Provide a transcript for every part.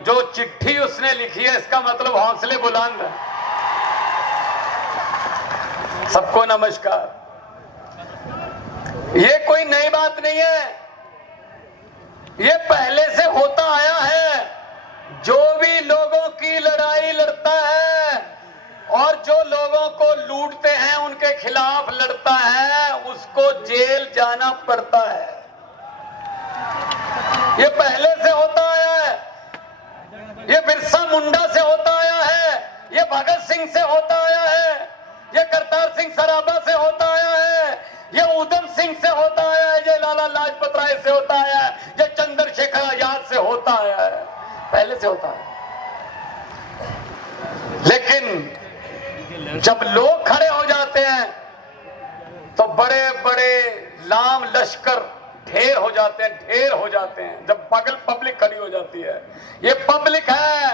जो चिट्ठी उसने लिखी है इसका मतलब हौसले बुलंद है। सबको नमस्कार। ये कोई नई बात नहीं है, ये पहले से होता आया है। जो भी लोगों की लड़ाई लड़ता है और जो लोगों को लूटते हैं उनके खिलाफ लड़ता है, उसको जेल जाना पड़ता है। ये पहले से होता आया है, ये बिरसा मुंडा से होता आया है, ये भगत सिंह से होता आया है, ये करतार सिंह सराभा से होता आया है, ये उधम सिंह से होता आया है, ये लाला लाजपत राय से होता आया है, ये चंद्रशेखर आजाद से होता आया है, पहले से होता है। लेकिन जब लोग खड़े हो जाते हैं तो बड़े बड़े लाम लश्कर ढेर हो जाते हैं, ढेर हो जाते हैं। जब पब्लिक खड़ी हो जाती है, ये पब्लिक है,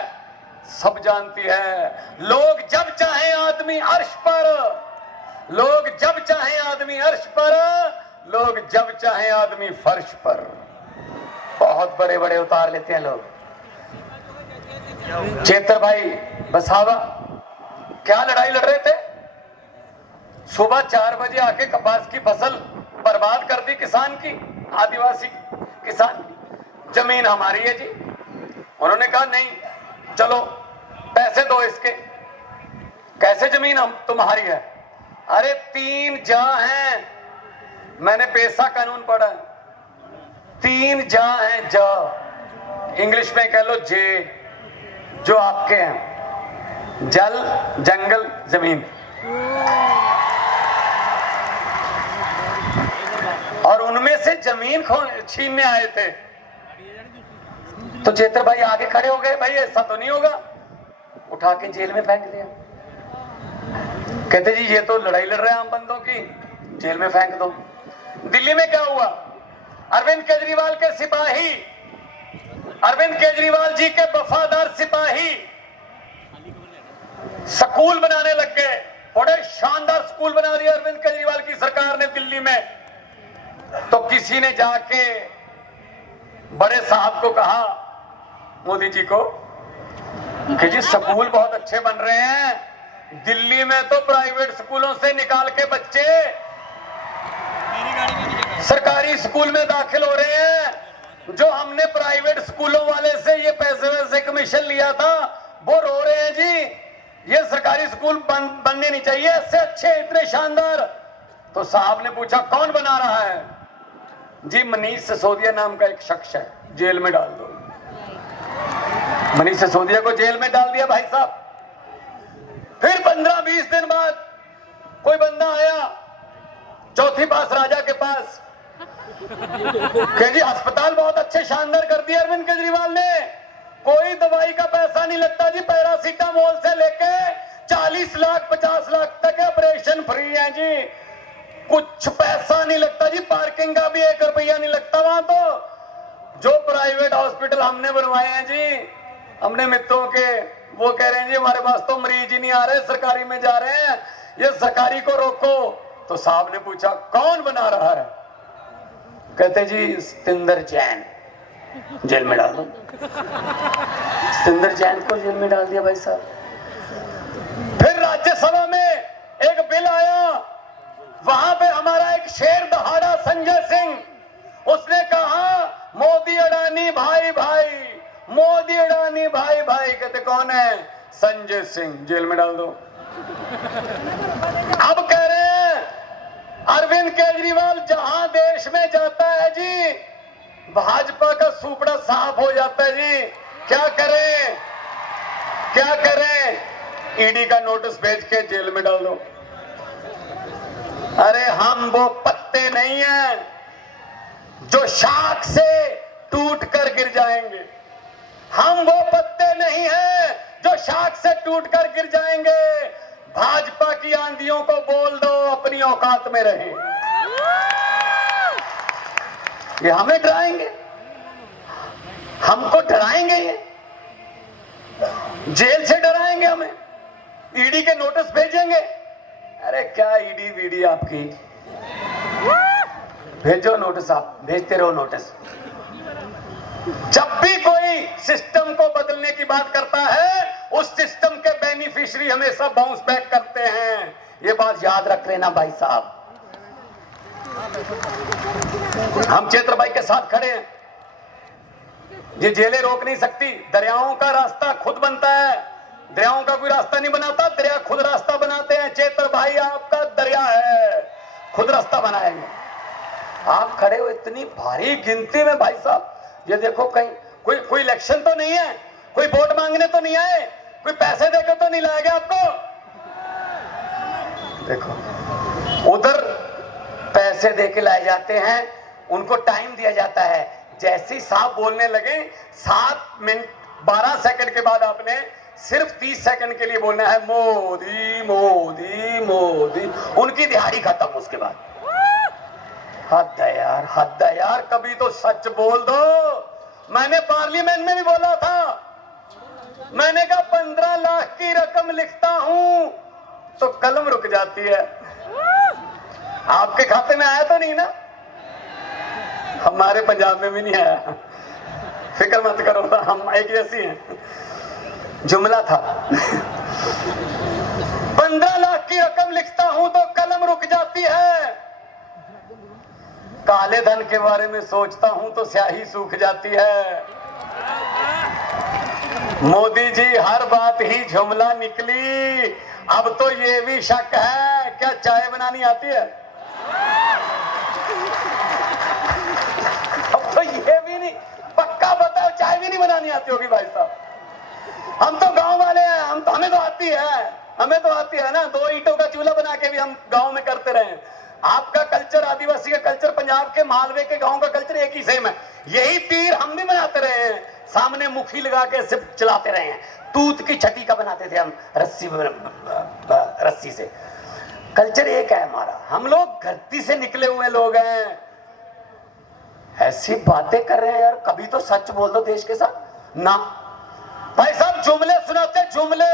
सब जानती है। लोग जब चाहे आदमी अर्श पर, लोग जब चाहे आदमी अर्श पर, लोग जब चाहे आदमी फर्श पर। बहुत बड़े बड़े उतार लेते हैं लोग। चेतर भाई बसावा क्या लड़ाई लड़ रहे थे? सुबह 4 बजे आके कपास की फसल बर्बाद कर दी किसान की, आदिवासी किसान की। जमीन हमारी है जी। उन्होंने कहा नहीं, चलो पैसे दो इसके। कैसे जमीन हम तुम्हारी है? अरे 3 जा हैं, मैंने पेशा कानून पढ़ा है। 3 जा हैं, जा इंग्लिश में कह लो जे, जो आपके हैं, जल, जंगल, जमीन। और उनमें से जमीन छीनने आए थे। तो चेतर भाई आगे खड़े हो गए, भाई ऐसा तो नहीं होगा, उठा के जेल में फेंक दिया। कहते जी ये तो लड़ाई लड़ रहे हैं आम बंदों की, जेल में फेंक दो। दिल्ली में क्या हुआ? अरविंद केजरीवाल के सिपाही, अरविंद केजरीवाल जी के वफादार सिपाही स्कूल बनाने लग गए। बड़े शानदार स्कूल बना दिया अरविंद केजरीवाल की सरकार ने दिल्ली में। तो किसी ने जाके बड़े साहब को कहा, मोदी जी को, कि जी स्कूल बहुत अच्छे बन रहे हैं, दिल्ली में तो प्राइवेट स्कूलों से निकाल के बच्चे सरकारी स्कूल में दाखिल हो रहे हैं। जो हमने प्राइवेट स्कूलों वाले से ये पैसे वैसे कमीशन लिया था वो रो रहे हैं जी, ये सरकारी स्कूल बनने नहीं चाहिए, इससे अच्छे, इतने शानदार। तो साहब ने पूछा कौन बना रहा है? जी मनीष सिसोदिया नाम का एक शख्स है, जेल में डाल दो। मनीष सिसोदिया को जेल में डाल दिया भाई साहब। फिर 15-20 दिन बाद कोई बंदा आया चौथी पास राजा के पास, कि जी अस्पताल बहुत अच्छे शानदार कर दिए अरविंद केजरीवाल ने, कोई दवाई का पैसा नहीं लगता जी, पैरासीटामोल से लेके 40 लाख 50 लाख तक ऑपरेशन फ्री है जी, कुछ पैसा नहीं लगता जी, पार्किंग का भी 1 रुपया नहीं लगता वहां। तो जो प्राइवेट हॉस्पिटल हमने बनवाए हैं जी, हमने मित्रों के, वो कह रहे हैं जी हमारे पास तो मरीज ही नहीं आ रहे, सरकारी में जा रहे हैं, ये सरकारी को रोको। तो साहब ने पूछा कौन बना रहा है? कहते जी सतिंदर जैन, जेल में डाल दो। सतिंदर जैन को जेल में डाल दिया भाई साहब। फिर राज्यसभा में एक बिल आया, वहां पे हमारा एक शेर दहाड़ा संजय सिंह, उसने कहा मोदी अडानी भाई भाई, मोदी अडानी भाई भाई। कहते कौन है? संजय सिंह, जेल में डाल दो। अब कह रहे हैं अरविंद केजरीवाल जहां देश में जाता है जी, भाजपा का सुपड़ा साफ हो जाता है जी। क्या करें, क्या करें? ईडी का नोटिस भेज के जेल में डाल दो। अरे हम वो पत्ते नहीं हैं जो शाख से टूट कर गिर जाएंगे, हम वो पत्ते नहीं हैं जो शाख से टूट कर गिर जाएंगे। भाजपा की आंधियों को बोल दो अपनी औकात में रहे। ये हमें डराएंगे, हमको डराएंगे, ये जेल से डराएंगे हमें, ईडी के नोटिस भेजेंगे। अरे क्या ईडी वीडी आपकी, भेजो नोटिस, आप भेजते रहो नोटिस। जब भी कोई सिस्टम को बदलने बात करता है उस सिस्टम के बेनिफिशियरी हमेशा बाउंस बैक करते हैं। ये बात याद रख लेना भाई साहब। हम चेत्र भाई के साथ खड़े हैं। ये जेलें रोक नहीं सकती। दरियाओं का रास्ता खुद बनता है, दरियाओं का कोई रास्ता नहीं बनाता, दरिया खुद रास्ता बनाते हैं। चेत्र भाई आपका दरिया है, खुद रास्ता बनाएंगे। आप खड़े हो इतनी भारी गिनती में भाई साहब। ये देखो कहीं कोई इलेक्शन तो नहीं है, कोई वोट मांगने तो नहीं आए, कोई पैसे देकर तो नहीं लाएगा आपको। देखो उधर पैसे देके लाए जाते हैं, उनको टाइम दिया जाता है। जैसे ही साहब बोलने लगे 7 मिनट 12 सेकंड के बाद आपने सिर्फ 30 सेकंड के लिए बोलना है मोदी मोदी मोदी। उनकी दिहाड़ी खत्म। उसके बाद हद है यार, हद है यार। कभी तो सच बोल दो। मैंने पार्लियामेंट में भी बोला था, मैंने कहा 15 लाख की रकम लिखता हूं तो कलम रुक जाती है। आपके खाते में आया तो नहीं ना? हमारे पंजाब में भी नहीं आया, फिक्र मत करो, हम एक जैसी हैं। जुमला था 15 लाख की रकम लिखता हूं तो कलम रुक जाती है। काले धन के बारे में सोचता हूं तो स्याही सूख जाती है। मोदी जी हर बात ही जुमला निकली। अब तो ये भी शक है क्या चाय बनानी आती है? अब तो ये भी नहीं पक्का बताओ, चाय भी नहीं बनानी आती होगी भाई साहब। हम तो गांव वाले हैं, हमें तो आती है, हमें तो आती है ना। 2 ईंटों का चूल्हा बना के भी हम गांव में करते रहे। आपका कल्चर, आदिवासी का कल्चर, पंजाब के मालवे के गांव का कल्चर एक ही सेम है। यही तीर हम भी बनाते रहे हैं, सामने मुखी लगा के सिर्फ चलाते रहे हैं। तूत की छटी का बनाते थे हम, रस्सी से। कल्चर एक है हमारा, हम लोग धरती से निकले हुए लोग हैं। ऐसी बातें कर रहे हैं यार, कभी तो सच बोल दो देश के साथ ना। भाई साहब जुमले सुनाते, जुमले।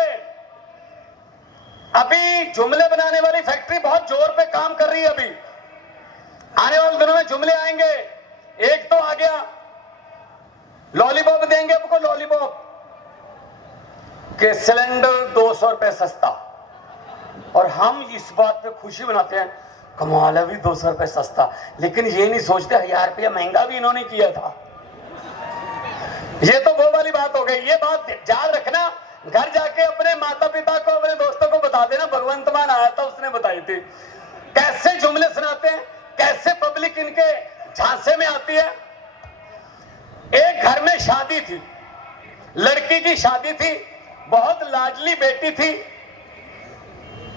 अभी जुमले बनाने वाली फैक्ट्री बहुत जोर पे काम कर रही है। अभी आने वाले दिनों में जुमले आएंगे। एक तो आ गया, लॉलीपॉप देंगे आपको, लॉलीपॉप के सिलेंडर 200 रुपए सस्ता। और हम इस बात पे खुशी बनाते हैं, कमाल है भी 200 रुपए सस्ता। लेकिन ये नहीं सोचते 1000 रुपया महंगा भी इन्होंने किया था। ये तो वो वाली बात हो गई। ये बात याद रखना, घर जाके अपने माता पिता को, अपने दोस्तों को बता देना। भगवंत मान आया था, उसने बताई थी कैसे जुमले सुनाते हैं, कैसे पब्लिक इनके झांसे में आती है। एक घर में शादी थी, लड़की की शादी थी, बहुत लाडली बेटी थी।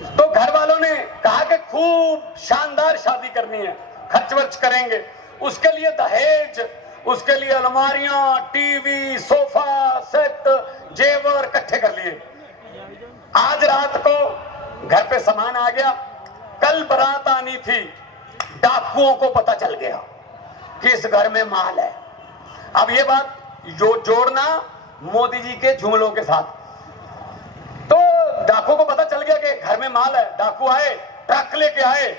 तो घर वालों ने कहा कि खूब शानदार शादी करनी है, खर्च वर्च करेंगे। उसके लिए दहेज, उसके लिए अलमारियां, टीवी, सोफा सेट, जेवर इकट्ठे कर लिए। आज रात को घर पे सामान आ गया, कल बारात आनी थी। डाकुओं को पता चल गया कि इस घर में माल है। अब ये बात जोड़ना मोदी जी के जुमलों के साथ। तो डाकुओं को पता चल गया कि घर में माल है। डाकू आए, ट्रक लेके आए,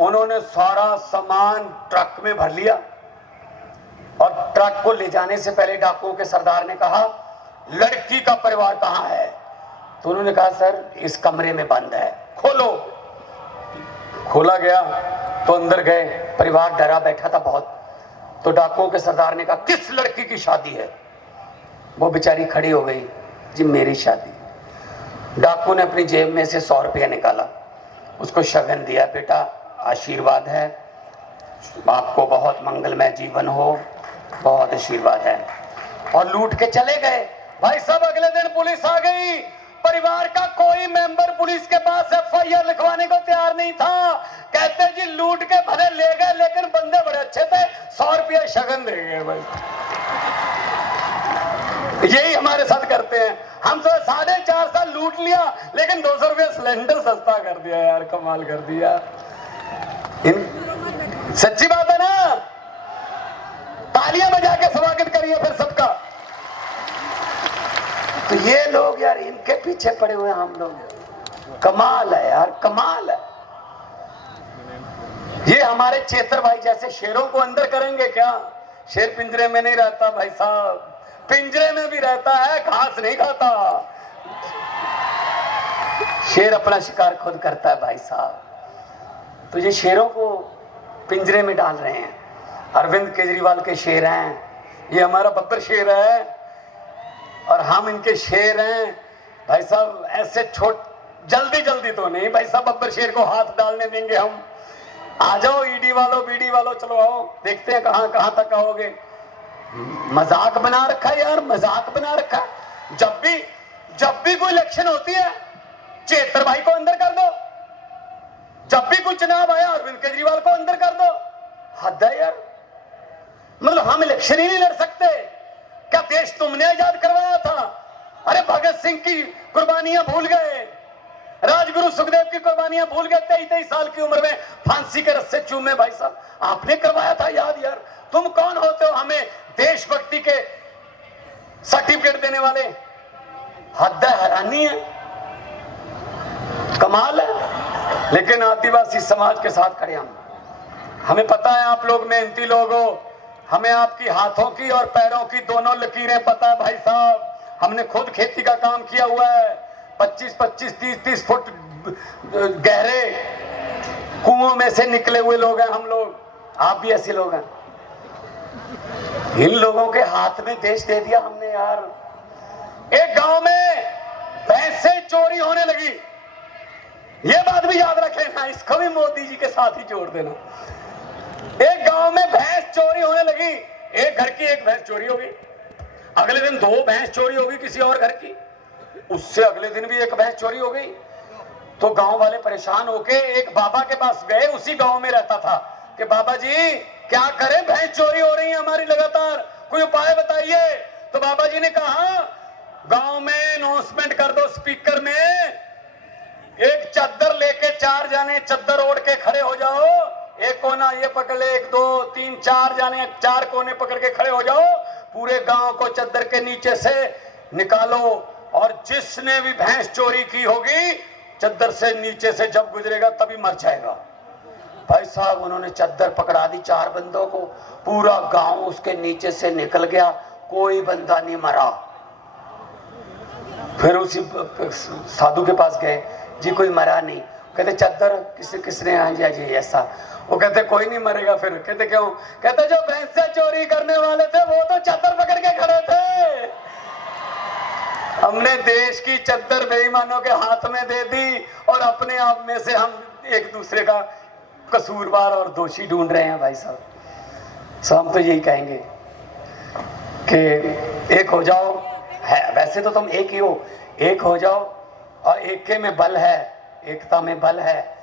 उन्होंने सारा सामान ट्रक में भर लिया। और ट्रक को ले जाने से पहले डाकुओं के सरदार ने कहा, लड़की का परिवार कहां है? तो उन्होंने कहा, सर इस कमरे में बंद है, खोलो। खोला गया तो अंदर गए, परिवार डरा बैठा था बहुत। तो डाकुओं के सरदार ने कहा, किस लड़की की शादी है? वो बेचारी खड़ी हो गई, जी मेरी शादी। डाकू ने अपनी जेब में से 100 रुपया निकाला, उसको शगन दिया, बेटा आशीर्वाद है, आपको बहुत मंगलमय जीवन हो, बहुत आशीर्वाद है। और लूट के चले गए। भाई साहब अगले दिन पुलिस आ गई। परिवार का कोई मेंबर पुलिस के पास FIR लिखवाने को तैयार नहीं था। कहते जी लूट के भले ले गए, लेकिन बंदे बड़े अच्छे थे, 100 रुपया शगन दे गए। भाई यही हमारे साथ करते हैं। हम तो 4.5 साल लूट लिया, लेकिन 200 रुपया सिलेंडर सस्ता कर दिया यार, कमाल कर दिया। सच्ची बात है ना? तालियां बजा के स्वागत करिए फिर सबका। तो ये लोग यार, इनके पीछे पड़े हुए हम लोग। कमाल है यार, कमाल है। ये हमारे चेतर भाई जैसे शेरों को अंदर करेंगे क्या? शेर पिंजरे में नहीं रहता भाई साहब, पिंजरे में भी रहता है, घास घास नहीं खाता। शेर अपना शिकार खुद करता है भाई साहब। तो ये शेरों को पिंजरे में डाल रहे हैं। अरविंद केजरीवाल के शेर हैं, ये हमारा बब्बर शेर है और हम इनके शेर हैं भाई साहब। ऐसे जल्दी जल्दी तो नहीं भाई साहब बब्बर शेर को हाथ डालने देंगे हम। आ जाओ ईडी वालों बीडी वालों, चलो आओ, देखते हैं कहां कहां तक आओगे। मजाक बना रखा है यार, मजाक बना रखा है। जब भी कोई इलेक्शन होती है चेतर भाई को अंदर कर दो, जब भी कोई चुनाव आया अरविंद केजरीवाल को अंदर कर दो। हद है यार, मतलब हम इलेक्शन ही नहीं लड़ सकते क्या? देश तुमने आजाद करवाया था। अरे भगत सिंह की कुर्बानियां भूल गए, राजगुरु सुखदेव की कुर्बानियां भूल गए। 23 साल की उम्र में फांसी के रस्से चूमे भाई साहब, आपने करवाया था याद यार। तुम कौन होते हो हमें देशभक्ति के सर्टिफिकेट देने वाले? हद है, हैरानी है, कमाल है। लेकिन आदिवासी समाज के साथ खड़े हम। हमें पता है आप लोग मेहनती लोग हो, हमें आपकी हाथों की और पैरों की दोनों लकीरें पता है भाई साहब। हमने खुद खेती का काम किया हुआ है। 25-25, 30-30 फुट गहरे कुओं में से निकले हुए लोग हैं हम लोग। आप भी ऐसे लोग हैं। इन लोगों के हाथ में देश दे दिया हमने यार। एक गांव में भैंसें चोरी होने लगी, ये बात भी याद रखें ना, इसको भी मोदी जी के साथ ही जोड़ देना। एक गांव में भैंस चोरी होने लगी, एक घर की एक भैंस चोरी हो गई। अगले दिन 2 भैंस चोरी हो गई किसी और घर की, उससे अगले दिन भी एक भैंस चोरी हो गई। तो गांव वाले परेशान होके एक बाबा के पास गए, उसी गांव में रहता था, कि बाबा जी क्या करें, भैंस चोरी हो रही है हमारी लगातार, कोई उपाय बताइए। तो बाबा जी ने कहा गांव में अनाउंसमेंट कर दो स्पीकर में, एक चद्दर लेके 4 जाने चद्दर ओढ़ के खड़े हो जाओ, एक कोना ये पकड़ ले, 1 2 3 4 जाने 4 कोने पकड़ के खड़े हो जाओ, पूरे गांव को चद्दर के नीचे से निकालो, और जिसने भी भैंस चोरी की होगी चद्दर से नीचे से जब गुजरेगा तभी मर जाएगा। भाई साहब उन्होंने चद्दर पकड़ा दी 4 बंदों को, पूरा गांव उसके नीचे से निकल गया, कोई बंदा नहीं मरा। फिर उसी साधु के पास गए, जी कोई मरा नहीं। कहते चद्दर किसने आज ऐसा? वो कहते कोई नहीं मरेगा। फिर कहते क्यों? कहते जो भैंसे चोरी करने वाले थे वो तो चद्दर पकड़ के खड़े थे। हमने देश की चद्दर बेईमानों के हाथ में दे दी और अपने आप में से हम एक दूसरे का कसूरवार और दोषी ढूंढ रहे हैं भाई साहब। सो हम तो यही कहेंगे कि एक हो जाओ, है वैसे तो तुम एक ही हो, एक हो जाओ, और एके में बल है, एकता में बल है।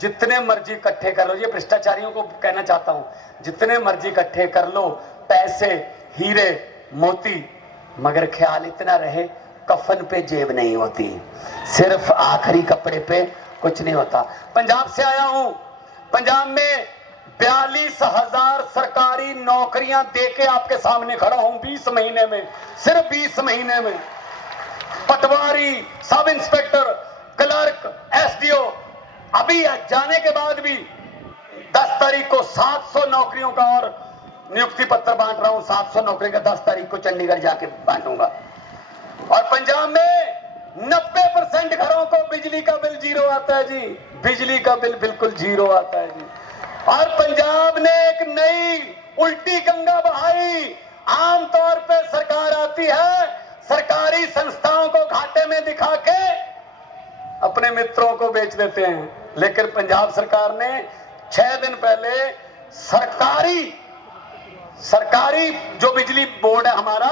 जितने मर्जी इकट्ठे कर लो, ये भ्रष्टाचारियों को कहना चाहता हूं, जितने मर्जी इकट्ठे कर लो पैसे, हीरे मोती, मगर ख्याल इतना रहे कफन पे जेब नहीं होती, सिर्फ आखिरी कपड़े पे कुछ नहीं होता। पंजाब से आया हूं, पंजाब में 42,000 सरकारी नौकरियां देके आपके सामने खड़ा हूं 20 महीने में, सिर्फ 20 महीने में। पटवारी, सब इंस्पेक्टर, क्लर्क, एसडीओ, अभी जाने के बाद भी 10 तारीख को 700 नौकरियों का और नियुक्ति पत्र बांट रहा हूं। 700 नौकरी का 10 तारीख को चंडीगढ़ जाके बांटूंगा। और पंजाब में 90% घरों को बिजली का बिल 0 आता है जी, बिजली का बिल बिल्कुल 0 आता है जी। और पंजाब ने एक नई उल्टी गंगा बहाई। आमतौर पे सरकार आती है, सरकारी संस्थाओं को घाटे में दिखा के अपने मित्रों को बेच देते हैं, लेकिन पंजाब सरकार ने 6 दिन पहले सरकारी जो बिजली बोर्ड है हमारा,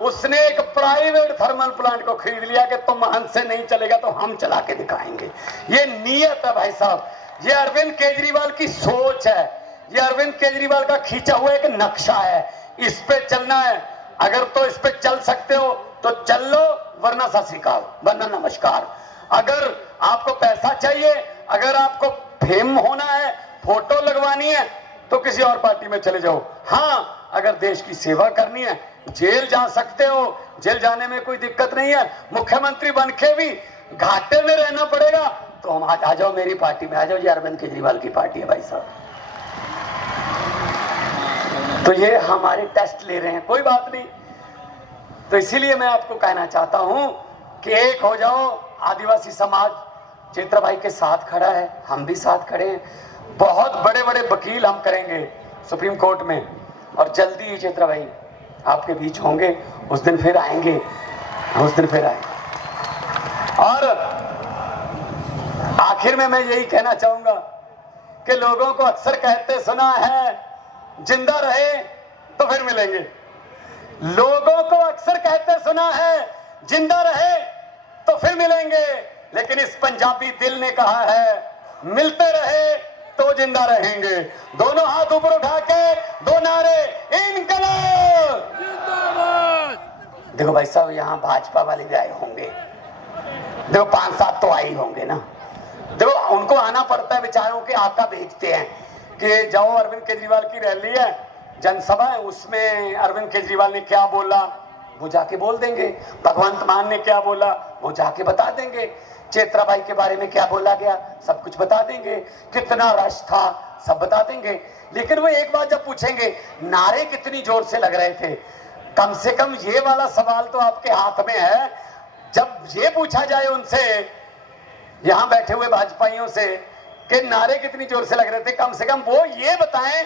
उसने एक प्राइवेट थर्मल प्लांट को खरीद लिया कि तुम हमसे नहीं चलेगा तो हम चला के दिखाएंगे। ये नीयत है भाई साहब, ये अरविंद केजरीवाल की सोच है, ये अरविंद केजरीवाल का खींचा हुआ एक नक्शा है। इस पे चलना है, अगर तो इस पे चल सकते हो तो चल लो, वरना सत श्री अकाल, वरना नमस्कार। अगर आपको पैसा चाहिए, अगर आपको फेम होना है, फोटो लगवानी है, तो किसी और पार्टी में चले जाओ। हाँ, अगर देश की सेवा करनी है, जेल जा सकते हो, जेल जाने में कोई दिक्कत नहीं है। मुख्यमंत्री बनके भी घाटे में रहना पड़ेगा तो हम आ जाओ मेरी पार्टी में, आ जाओ। ये अरविंद केजरीवाल की पार्टी है भाई साहब। तो ये हमारे टेस्ट ले रहे हैं, कोई बात नहीं। तो इसीलिए मैं आपको कहना चाहता हूं कि एक हो जाओ। आदिवासी समाज चित्र भाई के साथ खड़ा है, हम भी साथ खड़े हैं। बहुत बड़े बड़े वकील हम करेंगे सुप्रीम कोर्ट में, और जल्दी ही चित्र भाई आपके बीच होंगे। उस दिन फिर आएंगे, उस दिन फिर आएंगे। और आखिर में मैं यही कहना चाहूंगा कि लोगों को अक्सर कहते सुना है, जिंदा रहे तो फिर मिलेंगे। लोगों को अक्सर कहते सुना है, जिंदा रहे तो फिर मिलेंगे, लेकिन इस पंजाबी दिल ने कहा है, मिलते रहे तो जिंदा रहेंगे। दोनों हाथ ऊपर उठा के दो नारे, इनकलाब जिंदाबाद। देखो भाई साहब, यहाँ भाजपा वाले भी आए होंगे, देखो 5-7 तो आई होंगे ना। देखो उनको आना पड़ता है, बेचारों के आका भेजते हैं कि जाओ, अरविंद केजरीवाल की रैली है, जनसभा है, उसमें अरविंद केजरीवाल ने क्या बोला वो जाके बोल देंगे। भगवंत मान ने क्या बोला वो जाके बता देंगे। चेत्राबाई के बारे में क्या बोला गया सब कुछ बता देंगे। कितना रश था सब बता देंगे। लेकिन वो एक बात जब पूछेंगे, नारे कितनी जोर से लग रहे थे, कम से कम ये वाला सवाल तो आपके हाथ में है। जब ये पूछा जाए उनसे, यहां बैठे हुए भाजपाइयों से, कि नारे कितनी जोर से लग रहे थे, कम से कम वो ये बताएं।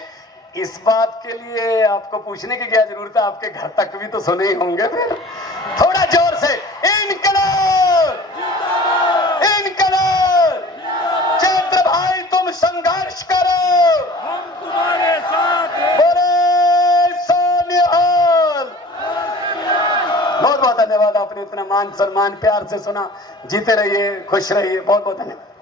इस बात के लिए आपको पूछने की क्या जरूरत है, आपके घर तक भी तो सुने ही होंगे। फिर थोड़ा जोर से, इनकलाब इनकलाब। चैत्र भाई तुम संघर्ष करो, हम तुम्हारे साथ हैं। बोले सोनिहाल। बहुत बहुत धन्यवाद, आपने इतना मान सम्मान प्यार से सुना। जीते रहिए, खुश रहिए, बहुत बहुत धन्यवाद।